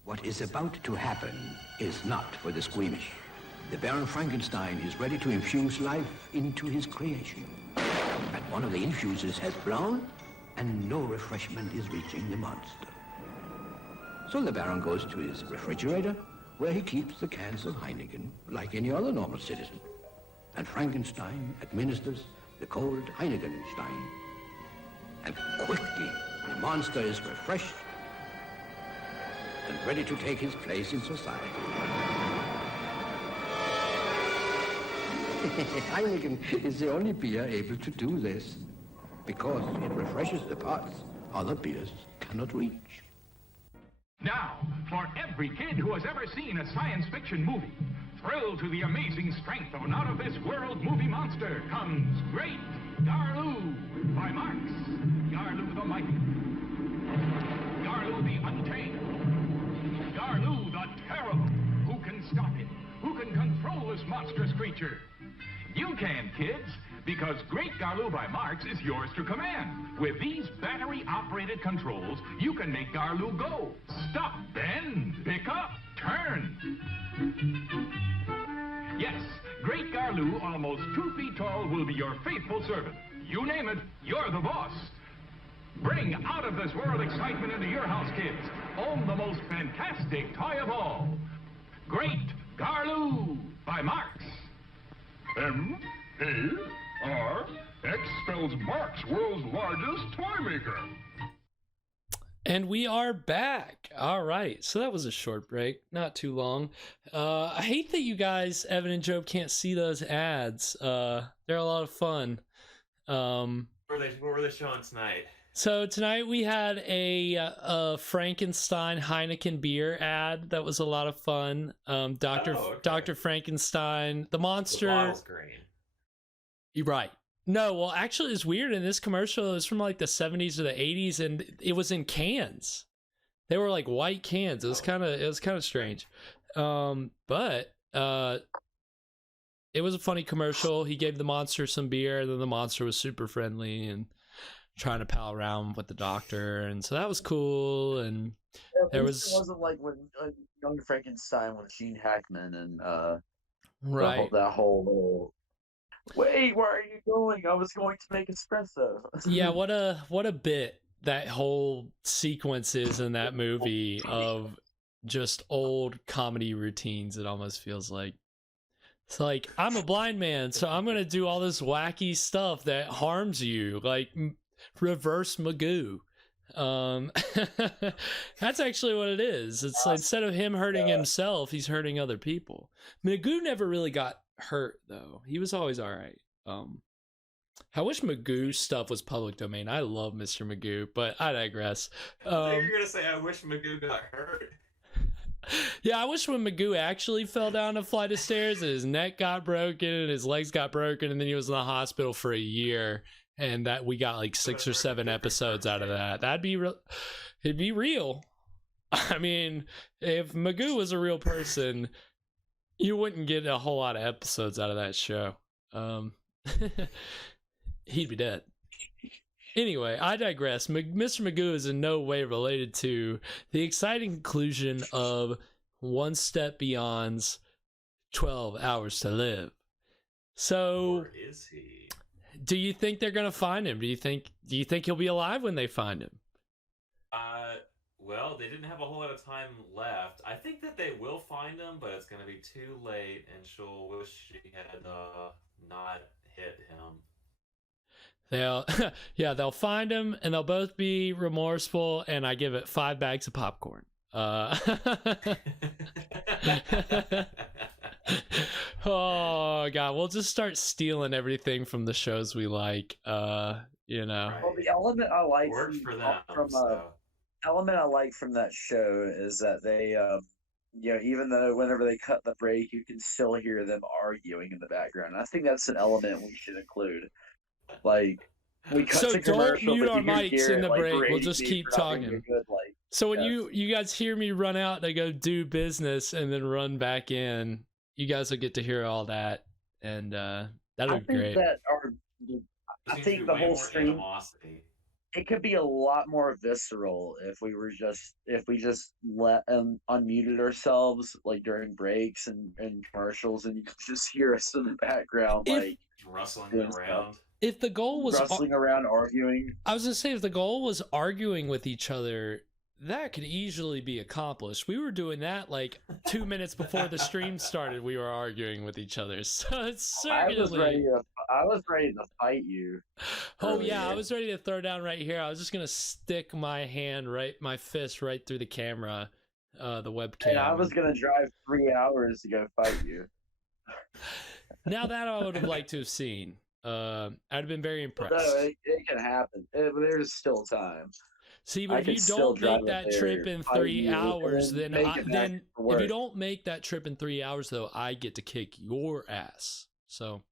What is about to happen is not for the squeamish. The Baron Frankenstein is ready to infuse life into his creation. But one of the infusers has blown, and no refreshment is reaching the monster. So the Baron goes to his refrigerator, where he keeps the cans of Heineken like any other normal citizen. And Frankenstein administers the cold Heinekenstein. And quickly, the monster is refreshed and ready to take his place in society. Heineken is the only beer able to do this, because it refreshes the parts other beers cannot reach. Now, for every kid who has ever seen a science fiction movie, thrilled to the amazing strength of an out-of-this-world movie monster, comes Great Garloo by Marx. Garloo the Mighty. Garloo the Untamed. Garloo the Terrible. Who can stop him? Who can control this monstrous creature? You can, kids, because Great Garloo by Marx is yours to command. With these battery-operated controls, you can make Garloo go, stop, bend, pick up, turn. Yes, Great Garloo, almost 2 feet tall, will be your faithful servant. You name it, you're the boss. Bring out-of-this-world excitement into your house, kids. Own the most fantastic toy of all. Great Garloo by Marx. M-A-R-X spells Marx, world's largest toy maker. And we are back. All right. So that was a short break. Not too long. I hate that you guys, Evan and Job, can't see those ads. They're a lot of fun. What were they showing tonight? So tonight we had a Frankenstein Heineken beer ad that was a lot of fun. Dr. Frankenstein, the monster. The bottle's green. You're right. No, well, actually, it's weird. In this commercial, it was from like the 70s or the 80s, and it was in cans. They were like white cans. It was kind of strange, but it was a funny commercial. He gave the monster some beer, and then the monster was super friendly and trying to pal around with the doctor, and so that was cool. And it wasn't like when Young Frankenstein with Gene Hackman and right, that whole little. Wait, where are you going? I was going to make espresso. Yeah, what a bit that whole sequence is in that movie of just old comedy routines. It almost feels like it's like, I'm a blind man, so I'm gonna do all this wacky stuff that harms you, like reverse Magoo. That's actually what it is. It's like, instead of him hurting himself, he's hurting other people. Magoo never really got hurt though. He was always all right. I wish Magoo stuff was public domain. I love Mr. Magoo, but I digress. I think you're gonna say I wish Magoo got hurt. Yeah, I wish when Magoo actually fell down a flight of stairs and his neck got broken and his legs got broken and then he was in the hospital for a year, and that we got like 6 or 7 episodes out of that. That'd be real. It'd be real. I mean, if Magoo was a real person, you wouldn't get a whole lot of episodes out of that show. He'd be dead. Anyway, I digress. Mr. Magoo is in no way related to the exciting conclusion of One Step Beyond's 12 Hours to Live. So, where is he? Do you think they're gonna find him? Do you think he'll be alive when they find him? Well, they didn't have a whole lot of time left. I think that they will find him, but it's gonna be too late, and she'll wish she had not hit him. They'll find him and they'll both be remorseful, and I give it 5 bags of popcorn. Oh god, we'll just start stealing everything from the shows we like. Well, the element I like element I like from that show is that they even though whenever they cut the break, you can still hear them arguing in the background. I think that's an element we should include. Like, we cut so to don't commercial, mute but our you hear mics Garrett, in the like, break. We'll berating just me keep for not being talking. a good, like, So when you guys hear me run out, they go do business and then run back in. You guys will get to hear all that, and that'll be great. I think the whole stream, it could be a lot more visceral if we just let unmuted ourselves like during breaks and commercials, and you could just hear us in the background like rustling around. If the goal was rustling around, arguing, I was gonna say if the goal was arguing with each other, that could easily be accomplished. We were doing that like 2 minutes before the stream started. We were arguing with each other, so it's certainly. I was ready to fight you. Oh yeah, I was ready to throw down right here. I was just gonna stick my fist right through the camera, the webcam. And I was gonna drive 3 hours to go fight you. Now that I would have liked to have seen. I'd have been very impressed. No, it can happen. There's still time. See, but if you don't make that trip in 3 hours, then if you don't make that trip in 3 hours, though, I get to kick your ass. So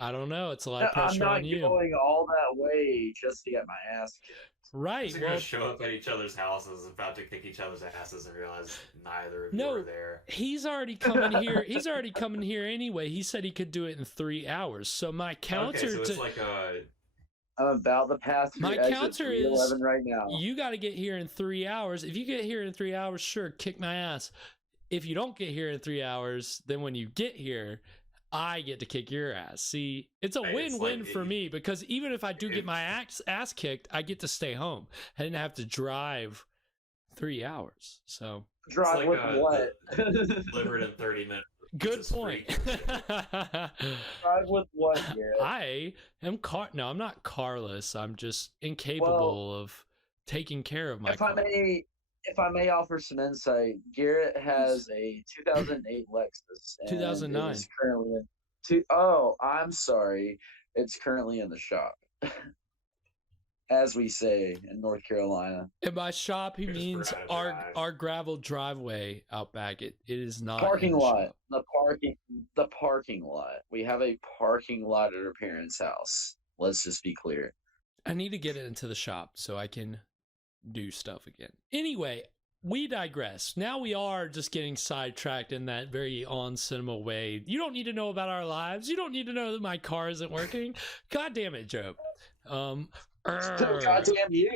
I don't know. It's a lot of pressure on you. I'm not going all that way just to get my ass kicked. Right. We're gonna show up at each other's houses, about to kick each other's asses, and realize neither of you are there. He's already coming here. He's already coming here anyway. He said he could do it in 3 hours. So my counter so it's like a. I'm about to pass through my exit counter is 311 right now. You got to get here in 3 hours. If you get here in 3 hours, sure, kick my ass. If you don't get here in 3 hours, then when you get here, I get to kick your ass. See, it's a win-win for me, because even if I do get my ass kicked, I get to stay home. I didn't have to drive 3 hours. So drive with what? Delivered in 30 minutes. Good point. Drive with what? I am No, I'm not carless. I'm just incapable of taking care of my car. If I may offer some insight, Garrett has a 2008 Lexus. 2009. It's currently I'm sorry. It's currently in the shop. As we say in North Carolina. And by shop, he means our gravel driveway out back. It is not parking lot. The parking lot. We have a parking lot at our parents' house. Let's just be clear. I need to get it into the shop so I can do stuff again. Anyway, we digress. Now we are just getting sidetracked in that very on cinema way. You don't need to know about our lives. You don't need to know that my car isn't working. God damn it, Joe. Goddamn you.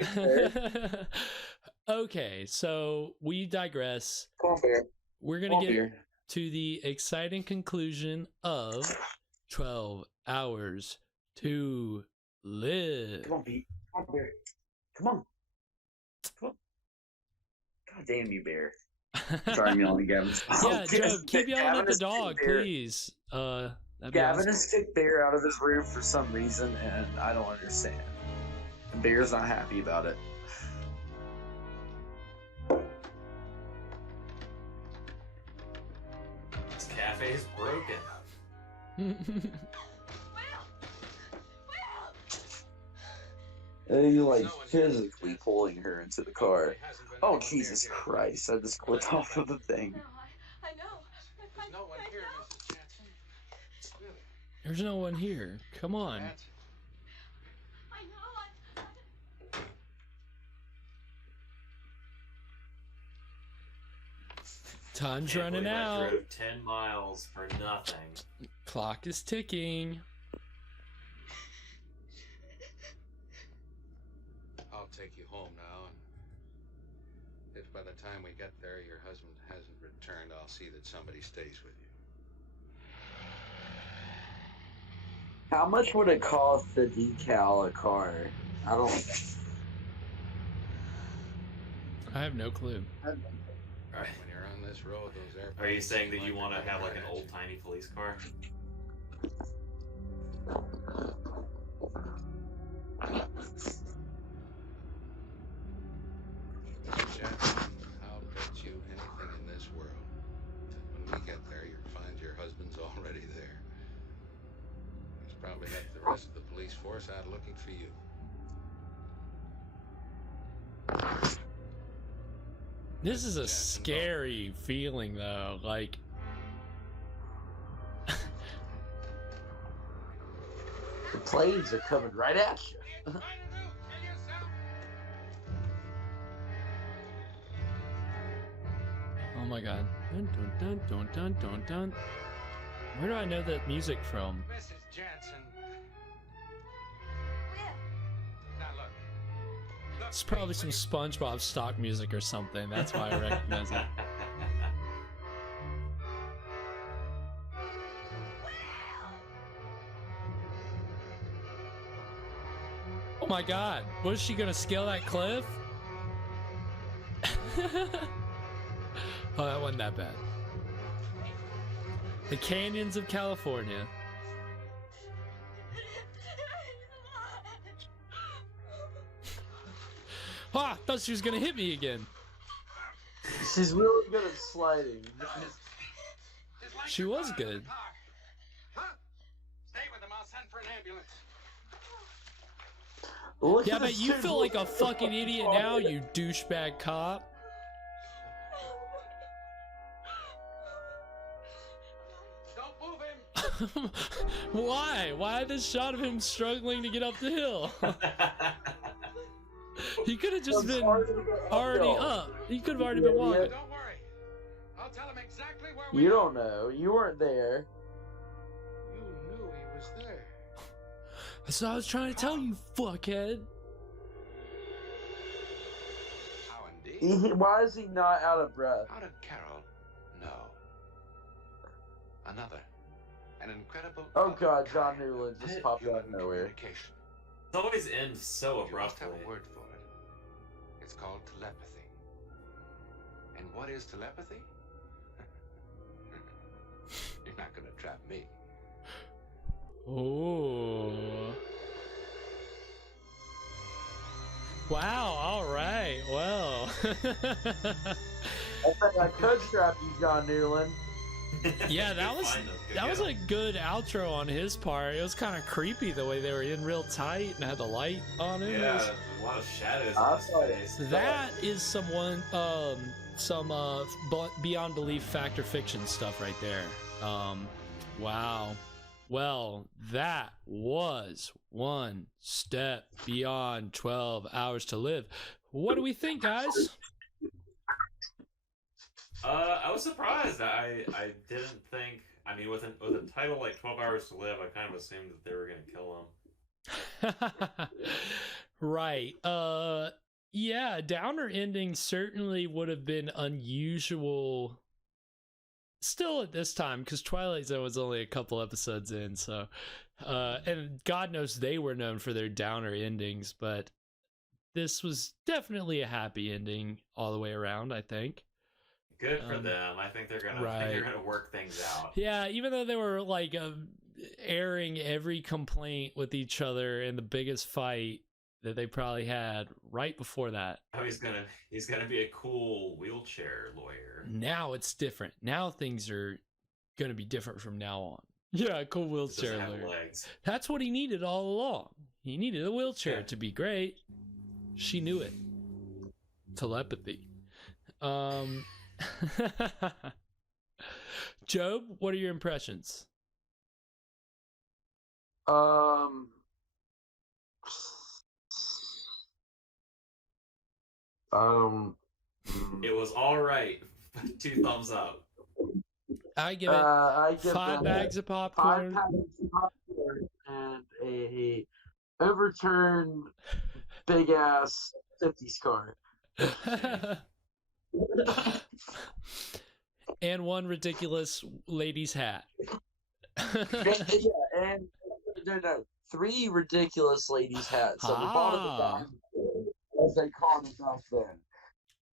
Okay, so we digress. Come on, Bear. We're gonna get to the exciting conclusion of 12 Hours to Live. Come on, Pete. Come on, Bear. Come on. Come on. God damn you, Bear. Sorry, I'm yelling at Gavin. Yeah, Joe, keep yelling at the dog, please. Gavin has kicked Bear out of his room for some reason, and I don't understand. Bear's not happy about it. This cafe's broken. You like physically pulling her into the car. Oh, Jesus Christ. I just clicked off of the thing. I know. There's no one here, Mrs. Jansen. Really? There's no one here. Come on. I know. Time's running out. I drove 10 miles for nothing. Clock is ticking. I'll take you home now, and if by the time we get there your husband hasn't returned, I'll see that somebody stays with you. How much would it cost to decal a car? I have no clue. When you're on this road, those airplanes. Are you saying that you want to have like an old tiny police car? police force out looking for you. This is a scary feeling, though. Like, the planes are coming right at you. oh my god. Dun, dun, dun, dun, dun, dun, dun. Where do I know that music from? Mrs. Jansen. Now look. It's probably some SpongeBob stock music or something. That's why I recognize it. Oh my god. Was she gonna scale that cliff? Oh, that wasn't that bad. The canyons of California. Ah, thought she was gonna hit me again. She's really good at sliding. She was good. Stay with them. I'll send for an ambulance. Yeah, but you feel like a fucking idiot now, you douchebag cop. Why? Why this shot of him struggling to get up the hill? He could have just been already up. He could have already been walking. Don't worry. I'll tell him exactly where You don't know. You weren't there. You knew he was there. That's what I was trying to tell you, fuckhead. How indeed? Why is he not out of breath? How did Carol know? Another. An incredible. Oh god, John Newland just popped out of nowhere. It always ends so abruptly. You must have a word for it. It's called telepathy. And what is telepathy? You're not gonna trap me. Oh. Wow, alright, well. I think I could trap you, John Newland. Yeah, that was a good outro on his part. It was kind of creepy the way they were in real tight and had the light on him. Yeah, a lot of shadows in his face. That is some beyond belief fact or fiction stuff right there. Wow. Well, that was One Step Beyond 12 Hours to Live. What do we think, guys? I was surprised. I didn't think. I mean, with a title like 12 Hours to Live, I kind of assumed that they were gonna kill him. Right. Yeah, downer ending certainly would have been unusual. Still at this time, because Twilight Zone was only a couple episodes in, so and God knows they were known for their downer endings, but this was definitely a happy ending all the way around, I think. Good for them. I think they're gonna work things out. Yeah, even though they were like airing every complaint with each other in the biggest fight that they probably had right before that. Oh, he's gonna be a cool wheelchair lawyer. Now it's different. Now things are gonna be different from now on. Yeah, cool wheelchair lawyer. Legs. That's what he needed all along. He needed a wheelchair to be great. She knew it. Telepathy. Job, what are your impressions? It was all right. 2 thumbs up. I give it 5 bags of popcorn. 5 bags of popcorn and a overturned big ass 50s car. And 1 ridiculous lady's hat. Yeah, and no, 3 ridiculous ladies' hats. So the bottom of the dime, as they call themselves then.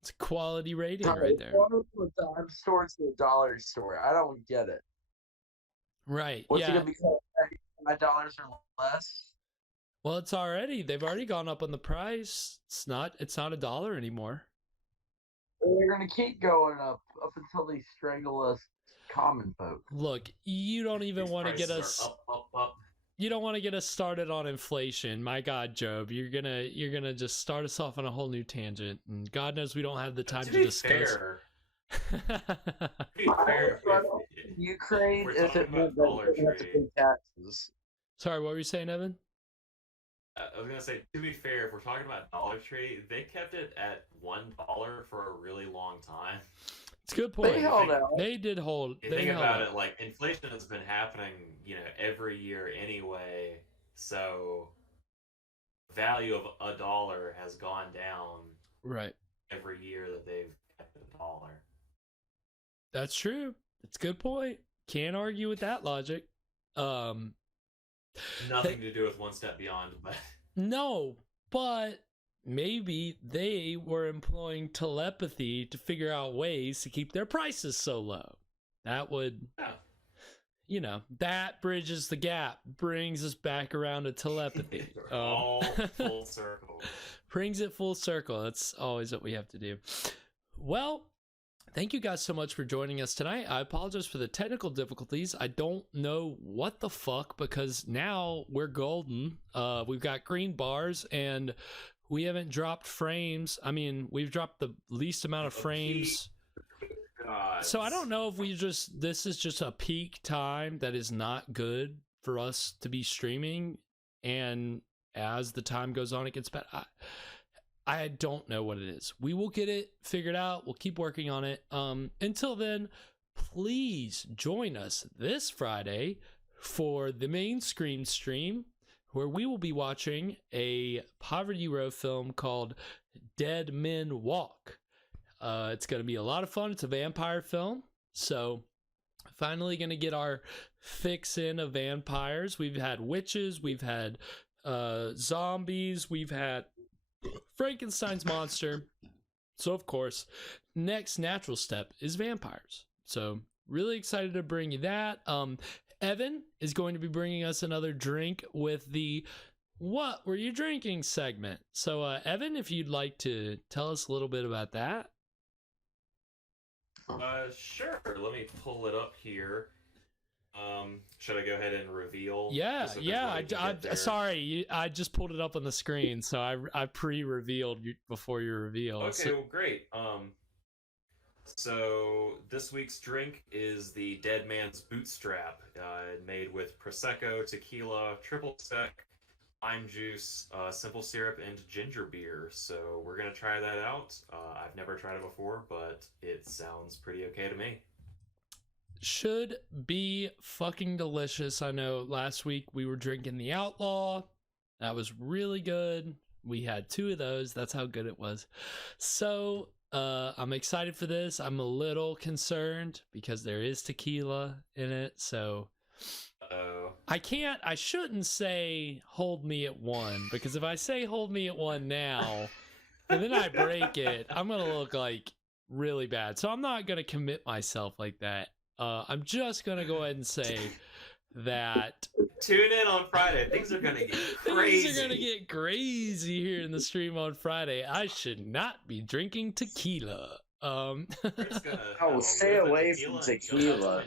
It's a quality rating right there. One of the dime store to a dollar store. I don't get it. Right. What's yeah. it gonna be called? $5 or less? Well, they've already gone up on the price. It's not $1 anymore. They're gonna keep going up until they strangle us common folk. Look, you don't even want to get us up. you don't want to get us started on inflation. My God, Job, you're gonna just start us off on a whole new tangent, and God knows we don't have the time to discuss. Fair. To be fair, Ukraine, we're if talking it about meant that Dollar they have to Tree. pay taxes. Sorry, what were you saying, Evan? I was gonna say, to be fair, if we're talking about Dollar Tree, they kept it at $1 for a really long time. It's a good point. They held out. They did hold. You They think held about out. it, like inflation has been happening, every year anyway. So the value of $1 has gone down Right. every year that they've kept $1. That's true. It's a good point. Can't argue with that logic. Nothing to do with One Step Beyond, but No, but maybe they were employing telepathy to figure out ways to keep their prices so low. That would, that bridges the gap, brings us back around to telepathy. all full circle. Brings it full circle. That's always what we have to do. Well, thank you guys so much for joining us tonight. I apologize for the technical difficulties. I don't know what the fuck, because now we're golden. We've got green bars and we haven't dropped frames. I mean, we've dropped the least amount of frames. God. So I don't know if this is just a peak time that is not good for us to be streaming. And as the time goes on, it gets better. I don't know what it is. We will get it figured out. We'll keep working on it. Until then, please join us this Friday for the main Scream stream, where we will be watching a Poverty Row film called Dead Men Walk. It's going to be a lot of fun. It's a vampire film. So finally going to get our fix in of vampires. We've had witches. We've had zombies. We've had Frankenstein's monster. So of course, next natural step is vampires. So really excited to bring you that. Evan is going to be bringing us another drink with the What Were You Drinking segment. So Evan, if you'd like to tell us a little bit about that. Sure. Let me pull it up here. Should I go ahead and reveal? Yeah. There? Sorry, I just pulled it up on the screen, so I pre-revealed before your reveal. Okay, So, well, great. So this week's drink is the Dead Man's Bootstrap, made with Prosecco, tequila, triple sec, lime juice, simple syrup, and ginger beer. So we're gonna try that out. I've never tried it before, but it sounds pretty okay to me. should be fucking delicious. I know last week we were drinking the Outlaw. That was really good. We had 2 of those. That's how good it was. So I'm excited for this. I'm a little concerned because there is tequila in it. So I shouldn't say hold me at 1, because if I say hold me at 1 now and then I break it, I'm going to look like really bad. So I'm not going to commit myself like that. I'm just going to go ahead and say that tune in on Friday. Things are going to get crazy. Things are going to get crazy here in the stream on Friday. I should not be drinking tequila. Oh, stay away from tequila.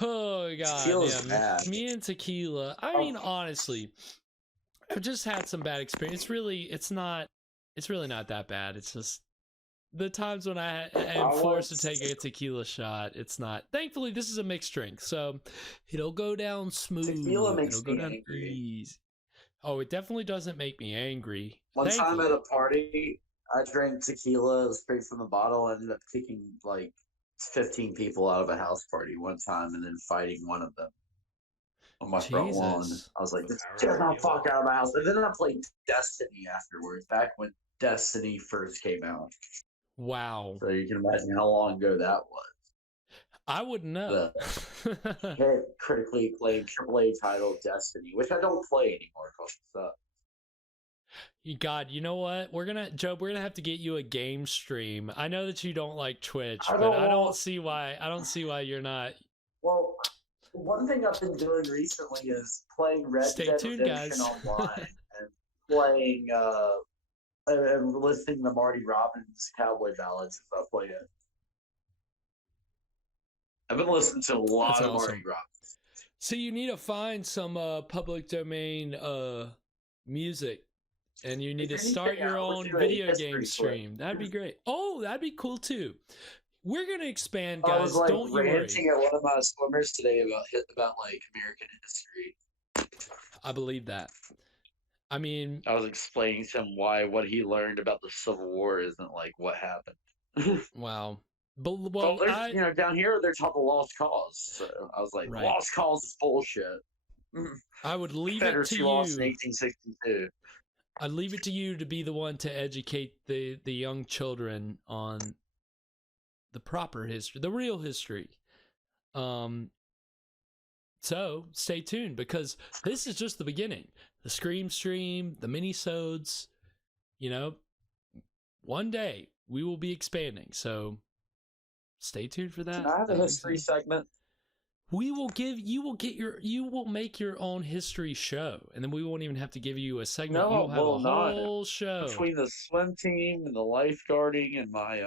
Oh God, Tequila's bad. Me and tequila. I mean, honestly, I've just had some bad experience. It's really not that bad. It's just the times when I am forced to take a tequila shot. It's not. Thankfully, this is a mixed drink, so it'll go down smooth. Tequila makes it'll go me down angry. easy. Oh, it definitely doesn't make me angry. One time Thankfully. at a party, I drank tequila straight from the bottle. I ended up kicking like 15 people out of a house party one time and then fighting one of them on my front lawn. I was like, just get the fuck out of my house. And then I played Destiny afterwards, back when Destiny first came out. Wow. So you can imagine how long ago that was. I wouldn't know. The critically acclaimed AAA title Destiny, which I don't play anymore because it sucks. God, you know what? Job, we're gonna have to get you a game stream. I know that you don't like Twitch, I but I don't see why you're not. Well, one thing I've been doing recently is playing Red Dead Redemption online and playing and listening to Marty Robbins' Cowboy Ballads as I play it. I've been listening to a lot of Marty Robbins. So you need to find some public domain music, and you need to start your own video game stream. That'd be great. Oh, that'd be cool too. We're gonna expand, guys. I was like Don't you worry. ranting at one of my swimmers today about like American history. I believe that. I mean, I was explaining to him why what he learned about the Civil War isn't like what happened. Wow. But well, you know, down here they're taught the lost cause. So I was like, Right. lost cause is bullshit. I would leave it Confederacy to lost you. in 1862. I'd leave it to you to be the one to educate the young children on the proper history, the real history. So stay tuned, because this is just the beginning. The Scream stream, the mini-sodes, you know, one day we will be expanding. So stay tuned for that. Can I have a history segment? We will give you will make your own history show, and then we won't even have to give you a segment. No, You'll have well, a not. whole show. Between the swim team and the lifeguarding and my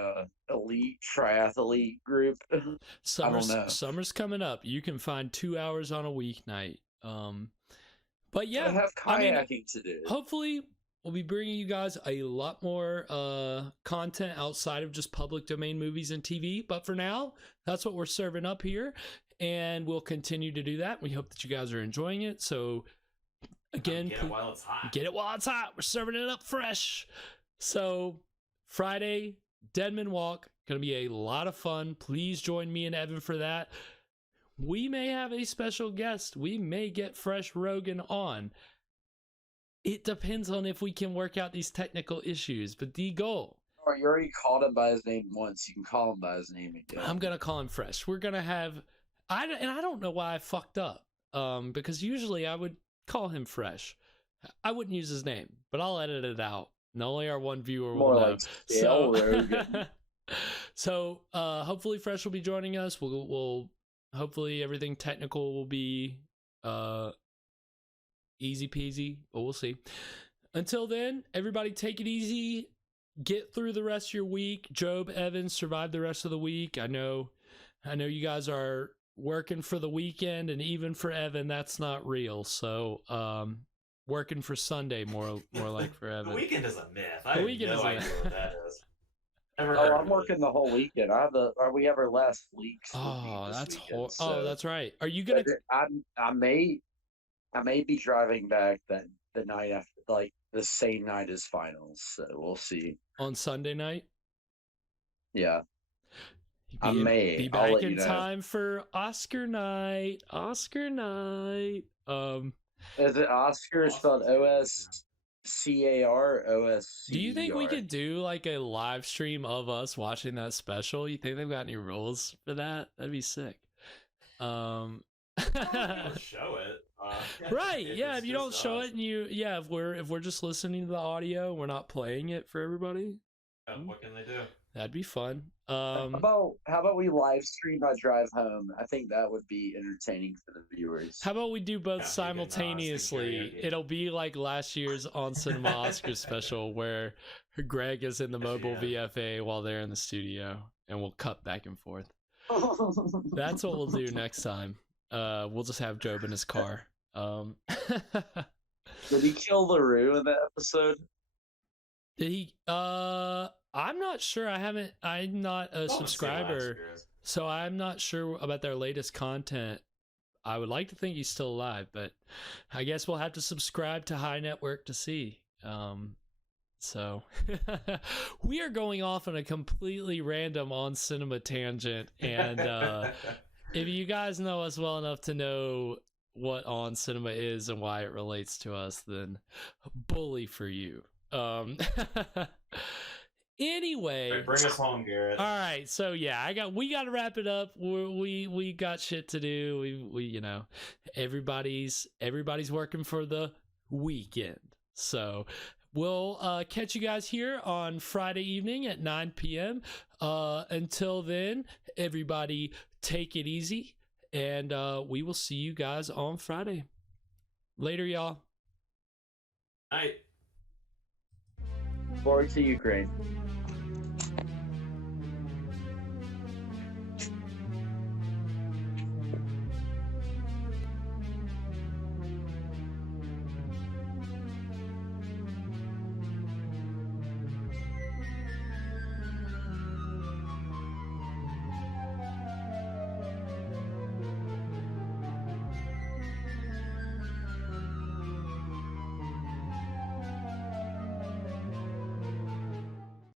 elite triathlete group. I don't know. Summer's coming up. You can find 2 hours on a weeknight. But yeah, I have kayaking to do. Hopefully, we'll be bringing you guys a lot more content outside of just public domain movies and TV. But for now, that's what we're serving up here, and we'll continue to do that. We hope that you guys are enjoying it. So again, Get it while it's hot. Get it while it's hot. We're serving it up fresh. So Friday, Deadman Walk, gonna be a lot of fun. Please join me and Evan for that. We may have a special guest. We may get Fresh Rogan on. It depends on if we can work out these technical issues, but the goal. Or you already called him by his name once. You can call him by his name again. I'm gonna call him Fresh. We're gonna have, I don't know why I fucked up. Because usually I would call him Fresh. I wouldn't use his name, but I'll edit it out. And only our one viewer will More know. like Scale Rogan. So hopefully Fresh will be joining us. We'll hopefully everything technical will be easy peasy, but we'll see. Until then, everybody take it easy. Get through the rest of your week. Job, Evan, survive the rest of the week. I know you guys are working for the weekend, and even for Evan, that's not real. So working for Sunday more like for Evan. The weekend is a myth. I have no idea what that is. I'm working the whole weekend. We have our last weeks. Oh, that's horrible. Oh, that's right. Are you gonna? I may be driving back the night after, like the same night as finals. So we'll see. On Sunday night. Yeah. I may be back in time for Oscar night. Oscar night. Is it Oscar spelled OSCAR? OSCAR? Do you think we could do like a live stream of us watching that special? You think they've got any rules for that? That'd be sick. Show it. Right. Yeah. If you don't show it, and if we're just listening to the audio, we're not playing it for everybody. What can they do? That'd be fun. How about we live stream my drive home? I think that would be entertaining for the viewers. How about we do both simultaneously? It'll be like last year's On Cinema Oscar special, where Greg is in the mobile VFA while they're in the studio, and we'll cut back and forth. That's what we'll do next time. We'll just have Job in his car. Did he kill LaRue in that episode? Did he? I'm not sure. I'm not a subscriber, so I'm not sure about their latest content. I would like to think he's still alive, but I guess we'll have to subscribe to High Network to see. So we are going off on a completely random On Cinema tangent, and if you guys know us well enough to know what On Cinema is and why it relates to us, then bully for you. Anyway, bring us home, Garrett. All right, so yeah, we got to wrap it up. We got shit to do. We everybody's working for the weekend. So we'll catch you guys here on Friday evening at 9 p.m. Until then, everybody take it easy, and we will see you guys on Friday. Later, y'all. Night. Forward to Ukraine.